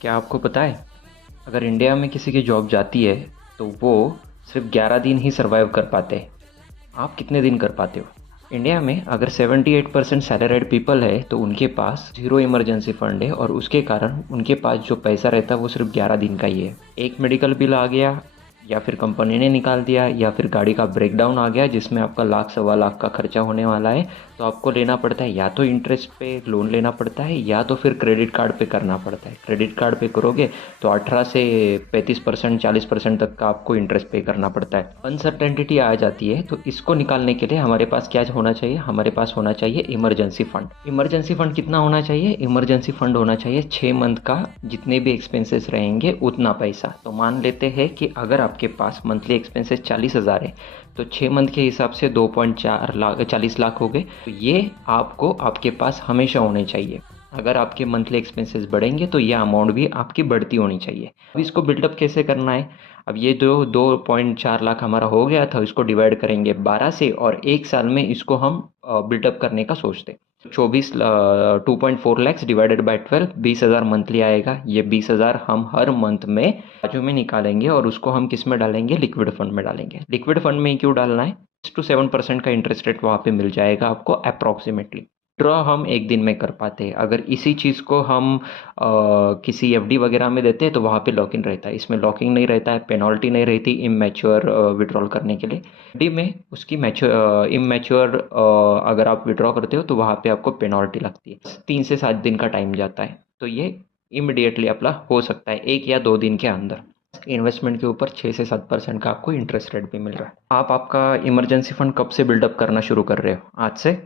क्या आपको पता है, अगर इंडिया में किसी की जॉब जाती है तो वो सिर्फ 11 दिन ही सर्वाइव कर पाते हैं। आप कितने दिन कर पाते हो? इंडिया में अगर 78% सैलरीड पीपल है तो उनके पास जीरो इमरजेंसी फंड है, और उसके कारण उनके पास जो पैसा रहता है वो सिर्फ 11 दिन का ही है। एक मेडिकल बिल आ गया, या फिर कंपनी ने निकाल दिया, या फिर गाड़ी का ब्रेकडाउन आ गया जिसमें आपका लाख सवा लाख का खर्चा होने वाला है, तो आपको लेना पड़ता है या तो इंटरेस्ट पे लोन लेना पड़ता है, या तो फिर क्रेडिट कार्ड पे करना पड़ता है। क्रेडिट कार्ड पे करोगे तो 18 से 35% 40% तक का आपको इंटरेस्ट पे करना पड़ता है। अनसर्टेनिटी आ जाती है, तो इसको निकालने के लिए हमारे पास क्या होना चाहिए? हमारे पास होना चाहिए इमरजेंसी फंड। इमरजेंसी फंड कितना होना चाहिए? इमरजेंसी फंड होना चाहिए 6 मंथ का, जितने भी एक्सपेंसेस रहेंगे उतना पैसा। तो मान लेते हैं कि अगर आपके पास मंथली एक्सपेंसेस 40,000 है, तो 6 मंथ के हिसाब से 2.4 लाख 40 लाख हो गए। तो ये आपको आपके पास हमेशा होने चाहिए। अगर आपके मंथली एक्सपेंसेस बढ़ेंगे तो ये अमाउंट भी आपकी बढ़ती होनी चाहिए। अब इसको बिल्डअप कैसे करना है? अब ये जो 2.4 लाख हमारा हो गया था, इसको डिवाइड करेंगे 12 से, और एक साल में इसको हम बिल्डअप करने का सोचते हैं। 2.4 लैक्स डिवाइडेड बाई 12, 20,000 मंथली आएगा। ये 20,000 हम हर मंथ में बाजू में निकालेंगे, और उसको हम किस में डालेंगे? लिक्विड फंड में डालेंगे। लिक्विड फंड में क्यों डालना है? 6 to 7% का इंटरेस्ट रेट वहाँ पे मिल जाएगा आपको अप्रॉक्सीमेटली। ड्रॉ हम एक दिन में कर पाते हैं। अगर इसी चीज़ को हम किसी एफडी वगैरह में देते हैं तो वहाँ पे लॉक इन रहता है। इसमें लॉकिंग नहीं रहता है, पेनल्टी नहीं रहती इमैच्योर विड्रॉल करने के लिए। एफडी में उसकी इमैच्योर अगर आप विड्रॉ करते हो तो वहाँ पे आपको पेनल्टी लगती है। 3 से 7 दिन का टाइम जाता है, तो ये इमिडिएटली अपना हो सकता है 1 या 2 दिन के अंदर। इन्वेस्टमेंट के ऊपर 6 से 7% का आपको इंटरेस्ट रेट भी मिल रहा है। आप आपका इमरजेंसी फंड कब से बिल्डअप करना शुरू कर रहे हो? आज से?